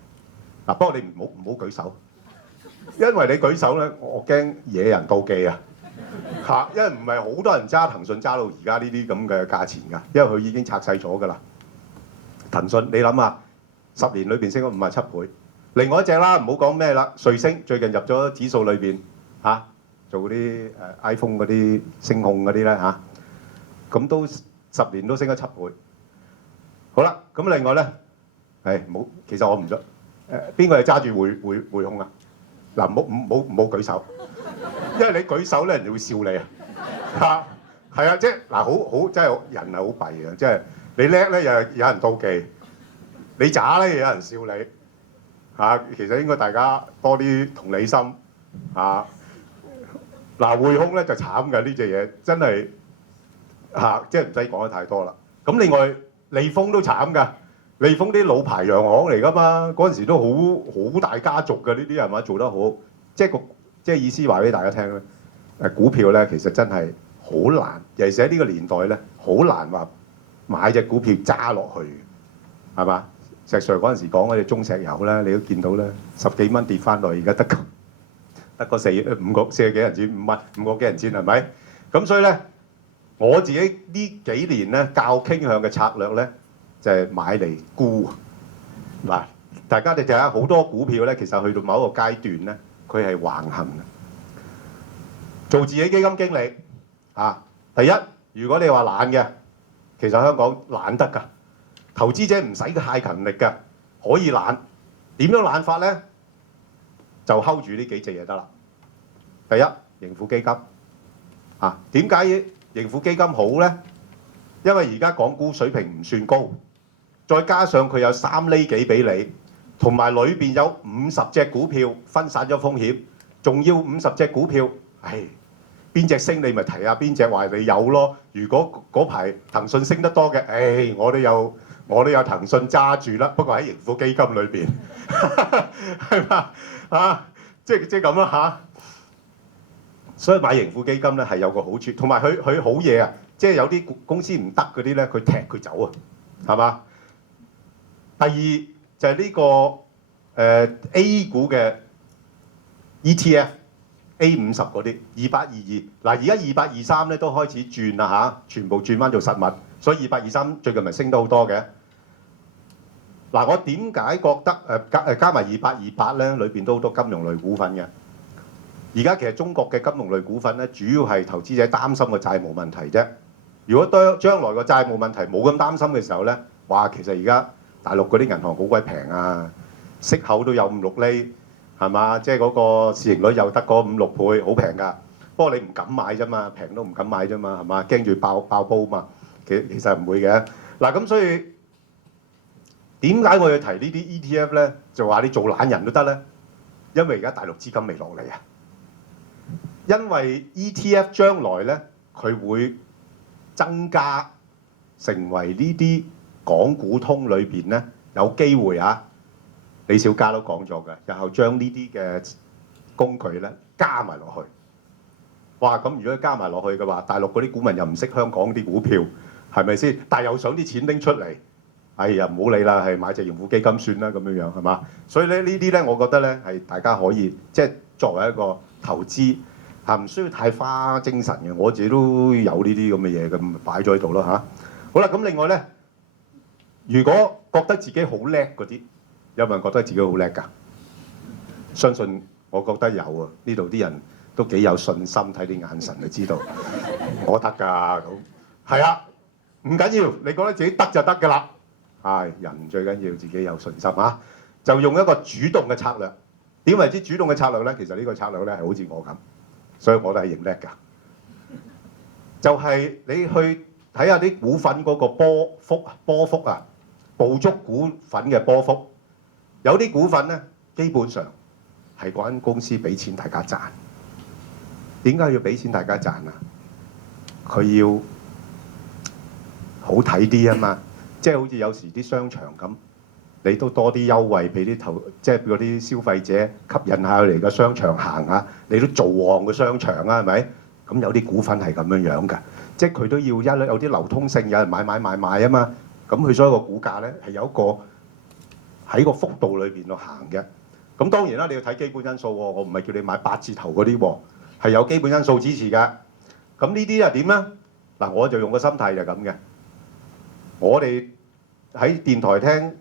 不過你唔好舉手，因為你舉手咧，我驚惹人妒忌因為唔係好多人揸騰訊揸到而家呢啲咁嘅價錢㗎，因為佢已經拆細咗㗎啦。騰訊你諗下，10年裏邊升咗57倍。另外一隻啦，唔好講咩啦，瑞星最近入咗指數裏邊做嗰啲iPhone 嗰啲聲控嗰啲咧咁都10年都升咗7倍。好啦，咁另外咧，其實我唔想邊個係揸住匯控啊？嗱，唔好舉手，因為你舉手咧，人哋會笑你係啊，即係嗱，好真係人係好弊嘅，即係你叻咧，又有人妒忌；你渣咧，又有人笑你其實應該大家多啲同理心嗱，匯控咧就慘㗎，呢隻嘢真係即係唔使講得太多啦。咁另外利豐都慘㗎。利豐啲老牌洋行嚟㗎嘛，嗰陣時都好大家族㗎，呢啲係嘛，做得好，即係意思話俾大家聽咧，股票咧其實真係好難，尤其是喺呢個年代咧，好難話買隻股票揸落去，係嘛？石 Sir 嗰陣時講嗰隻中石油咧，你都見到咧，10幾蚊跌翻落，而家得個40幾銀錢，5個幾銀錢係咪？咁所以咧，我自己呢幾年咧較傾向嘅策略咧。就係買嚟沽嗱，大家你睇下好多股票咧，其實去到某一個階段咧，佢係橫行嘅。做自己基金經理第一，如果你話懶嘅，其實香港懶得㗎，投資者唔使太勤力㗎，可以懶。點樣懶法咧？就 hold 住呢幾隻嘢得啦。第一，盈富基金點解盈富基金好咧？因為而家港股水平唔算高。再加上佢有3厘幾俾你，同埋裏邊有50隻股票分散咗風險，仲要50隻股票，邊隻升你咪提下邊隻話你有咯。如果嗰排騰訊升得多嘅，我都有騰訊揸住啦。不過喺盈富基金裏邊，係嘛即係咁啦所以買盈富基金咧係有個好處，同埋佢好嘢即係有啲公司唔得嗰啲咧，佢踢佢走係嘛？第二就係呢個A 股嘅 ETF A50嗰啲2822而家2823咧都開始轉啦全部轉翻做實物，所以2823最近咪升得好多嘅。我點解覺得加埋2828咧，裏邊都好多金融類股份嘅。而家其實中國嘅金融類股份咧，主要係投資者擔心個債務問題啫。如果將來個債務問題冇咁擔心嘅時候咧，其實而家大陸嗰啲銀行好鬼平息口都有5-6厘，係嘛？即係嗰個市盈率又得嗰5-6倍，好平㗎。不過你唔敢買啫嘛，平都唔敢買啫嘛，係嘛？驚住爆煲嘛。其實唔會嘅。咁所以點解我要提呢啲 ETF 咧？就話你做懶人都得咧，因為而家大陸資金未落嚟因為 ETF 將來咧，佢會增加成為呢啲港股通裏邊咧有機會李小加都講咗嘅，然後將呢啲嘅工具咧加埋落去。咁如果加埋落去嘅話，大陸嗰啲股民又唔識香港啲股票，係咪先？但係又想啲錢拎出嚟，唔好理啦，係買隻盈富基金算啦，咁樣係嘛？所以咧呢啲咧，我覺得咧係大家可以即係作為一個投資唔需要太花精神嘅。我自己都有呢啲咁嘅嘢咁擺咗喺度咯好啦，咁另外咧，如果覺得自己好叻嗰啲，有冇人覺得自己好叻㗎？相信我覺得有啊，呢度啲人都幾有信心，睇啲眼神就知道我得㗎咁。係啊，唔緊要，你覺得自己得就得㗎啦。係人最緊要自己有信心啊！就用一個主動嘅策略。點為之主動嘅策略咧？其實呢個策略咧係好似我咁，所以我都係認叻㗎。就係你去睇下啲股份嗰個波幅啊，捕捉股份嘅波幅。有啲股份咧，基本上係嗰間公司俾錢大家賺。點解要俾錢大家賺啊？佢要好睇啲啊嘛，即係好似有時啲商場咁，你都多啲優惠俾啲即係嗰啲消費者，吸引下佢嚟個商場行下，你都做旺個商場啊，係咪？咁有啲股份係咁樣㗎，即係佢都要有啲流通性，有人買啊嘛。咁佢所有個股價咧係有一個喺個幅度裏邊度行嘅。咁當然啦，你要睇基本因素喎。我唔係叫你買8字頭嗰啲喎，係有基本因素支持㗎。咁呢啲又點咧？嗱，我就用個心態就係咁嘅。我哋喺電台聽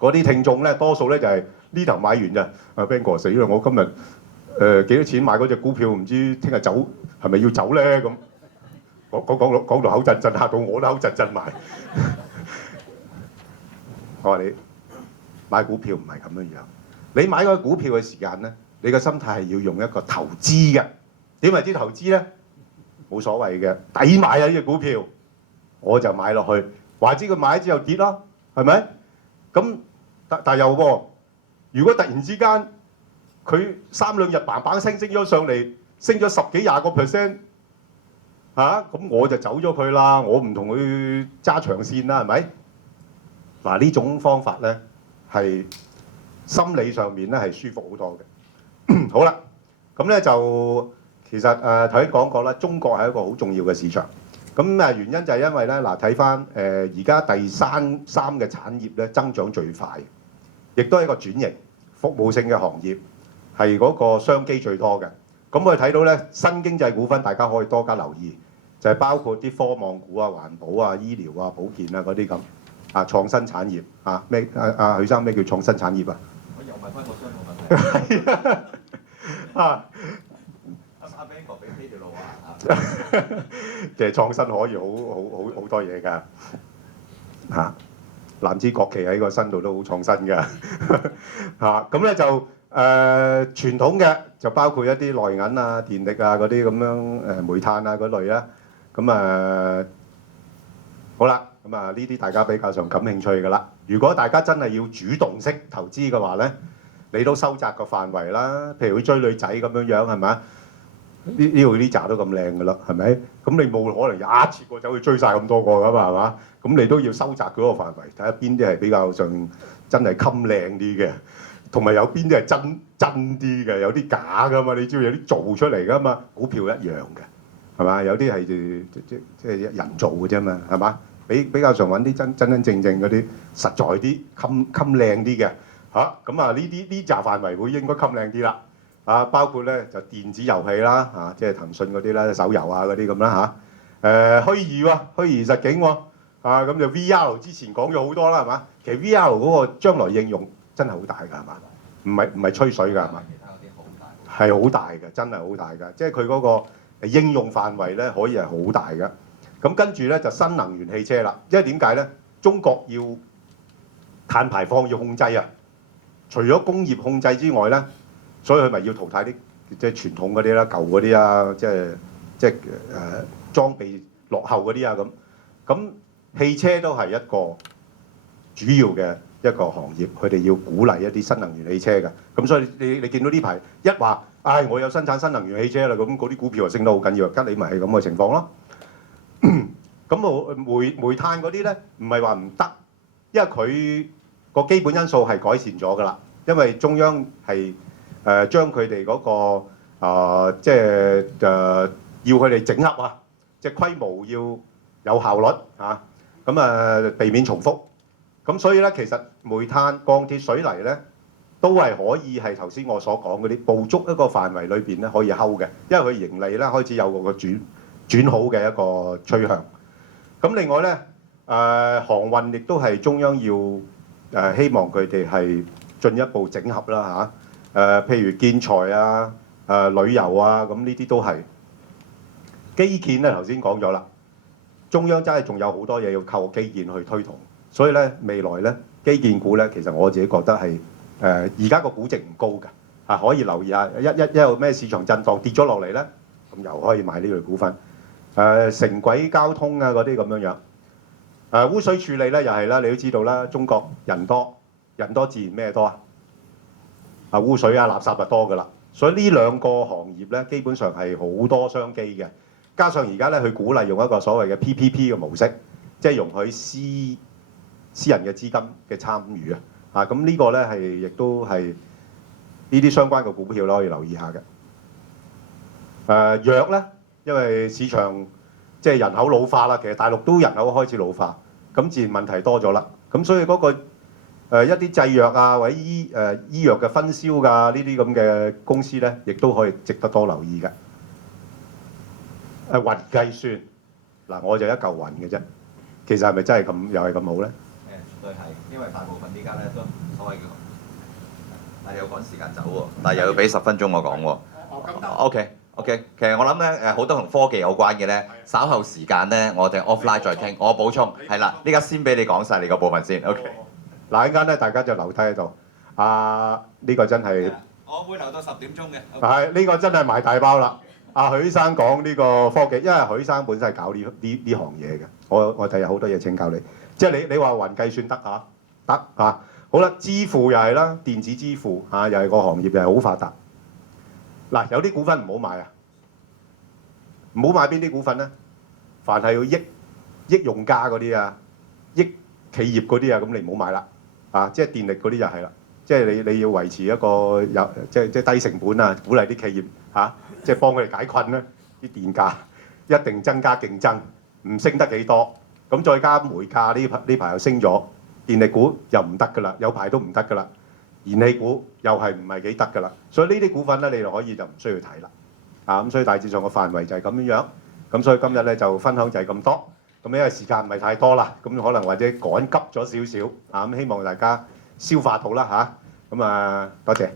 嗰啲聽眾咧，多數咧就係呢頭買完咋。Ben 哥死啦！我今日幾多錢買嗰隻股票，唔知聽日走係咪要走咧？咁講到口震震，嚇到我都口震震埋。我話你買股票唔係咁樣樣，你買嗰個股票嘅時間咧，你個心態係要用一個投資嘅。點為之投資咧？冇所謂嘅，抵買啊！呢隻股票我就買落去，話知佢買咗之後跌咯，係咪？咁但又喎，如果突然之間佢3兩日嘭嘭聲升咗上嚟，升咗10幾20個%，咁我就走咗佢啦，我唔同佢揸長線啦，係咪？嗱，呢種方法咧係心理上面咧係舒服好多嘅。好啦，咁咧就其實頭先講過啦，中國係一個好重要嘅市場。咁原因就係因為咧睇翻而家第三嘅產業咧增長最快，亦都係一個轉型服務性嘅行業，係嗰個商機最多嘅。咁我哋睇到咧新經濟股份，大家可以多加留意，就係包括啲科網股啊、環保啊、醫療啊、保健啊嗰啲咁啊，創新產業啊咩許生咩叫創新產業啊？我又問翻個相同問題。係啊！阿 Ben 哥俾呢條路啊！其實創新可以好多嘢㗎嚇，藍支國旗喺個身度都好創新㗎嚇。咁咧就傳統嘅就包括一啲內銀啊、電力啊嗰啲咁樣煤炭啊嗰類啦。咁好啦，咁呢啲大家比較上感興趣㗎啦。如果大家真係要主動式投資嘅話咧，你都收窄個範圍啦。譬如去追女仔咁樣樣係咪啊？呢度啲渣都咁靚㗎啦，係咪？咁你冇可能一次過走去追晒咁多個㗎嘛，係嘛？咁你都要收窄嗰個範圍，睇下邊啲係比較上真係襟靚啲嘅，同埋有邊啲係真啲嘅，有啲假㗎嘛，你知道有啲做出嚟㗎嘛，股票一樣嘅，係嘛？有啲係即係人造嘅啫嘛，係嘛？比較上揾啲真正嗰啲實在啲、襟靚啲嘅嚇，咁啊呢紮範圍會應該襟靚啲啦。包括咧就電子遊戲啦，即係騰訊嗰啲啦，手遊啊嗰啲咁啦嚇。虛擬喎，虛擬實境喎，咁就 VR 之前講咗好多啦，係嘛？其實 VR 嗰個將來應用真係好大㗎，係嘛？唔係吹水㗎，係嘛？其他嗰啲好大。係好大嘅，真係好大㗎，即係佢嗰個應用範圍咧可以係好大㗎。咁跟住咧就新能源汽車啦，因為點解咧？中國要碳排放要控制啊，除咗工業控制之外咧。所以佢咪要淘汰啲即係傳統嗰啲啦、舊嗰啲啊，即係裝備落後嗰啲啊咁。咁汽車都係一個主要嘅一個行業，佢哋要鼓勵一啲新能源汽車嘅。咁所以你見到呢排一話，我有生產新能源汽車啦，咁嗰啲股票就升得好緊要，吉利咪係咁嘅情況咯。咁煤炭嗰啲咧，唔係話唔得，因為佢個基本因素係改善咗㗎啦，因為中央係。將佢哋嗰個要佢哋整合啊，即係規模要有效率嚇，咁避免重複。咁所以咧，其實煤炭、鋼鐵、水泥咧，都係可以係頭先我所講嗰啲捕捉一個範圍裏邊咧可以睺嘅，因為佢盈利咧開始有個轉好嘅一個趨向。咁另外咧，航運亦都係中央要希望佢哋係進一步整合啦嚇。譬如建材啊、旅遊啊，咁呢啲都係基建咧。頭先講咗啦，中央真係仲有好多嘢要靠基建去推動，所以咧未來咧基建股咧，其實我自己覺得係而家個估值唔高㗎，可以留意下一有咩市場震盪跌咗落嚟咧，咁又可以買呢類股份。城軌交通啊嗰啲咁樣樣。污水處理咧又係啦，你都知道啦，中國人多自然咩多啊？污水啊垃圾就多㗎啦，所以呢兩個行業咧基本上係好多商機嘅。加上而家咧佢鼓勵用一個所謂嘅 PPP 嘅模式，即係容許私人嘅資金嘅參與啊！咁呢個咧係亦都係呢啲相關嘅股票咧可以留意下嘅。藥咧，因為市場即係人口老化啦，其實大陸都人口開始老化，咁自然問題多咗啦。咁所以嗰個一啲製藥啊或者醫藥嘅分銷㗎呢啲咁嘅公司咧，亦都可以值得多留意嘅。雲計算嗱，我就一嚿雲嘅啫，其實係咪真係咁又係咁好咧？絕對係，因為大部分呢家咧都所謂嘅，但係又趕時間走喎，但係又要俾10分鐘我講喎。OK，其實我諗咧好多同科技有關嘅咧，稍後時間咧我哋 offline 再傾。我補充係啦，呢家先俾你講晒你個部分先。OK， 嗱，一陣間咧大家就留低喺度。呢個真係我會留到10點鐘嘅。係呢個真係賣大包啦！許生講呢個科技，因為許生本身係搞呢行嘢嘅，我第日好多嘢請教你。即係你話雲計算得嚇，得嚇。好啦，支付又係啦，電子支付又係個行業又係好發達。嗱，有啲股份唔好買啊！唔好買邊啲股份咧？凡係要益用家嗰啲啊，益企業嗰啲啊，咁你唔好買啦。即係電力嗰啲就係啦。即係你要維持一個即係低成本啊，鼓勵啲企業即係幫佢哋解困咧。啲電價一定增加競爭，唔升得幾多。咁再加煤價呢排又升咗，電力股又唔得㗎啦，有排都唔得㗎啦。燃氣股又係唔係幾得㗎啦。所以呢啲股份咧，你就可以就唔需要睇啦。咁所以大致上個範圍就係咁樣。咁所以今日咧就分享就係咁多。咁因為時間唔係太多啦，咁可能或者趕急咗少少。咁希望大家消化到啦嚇。咁多謝。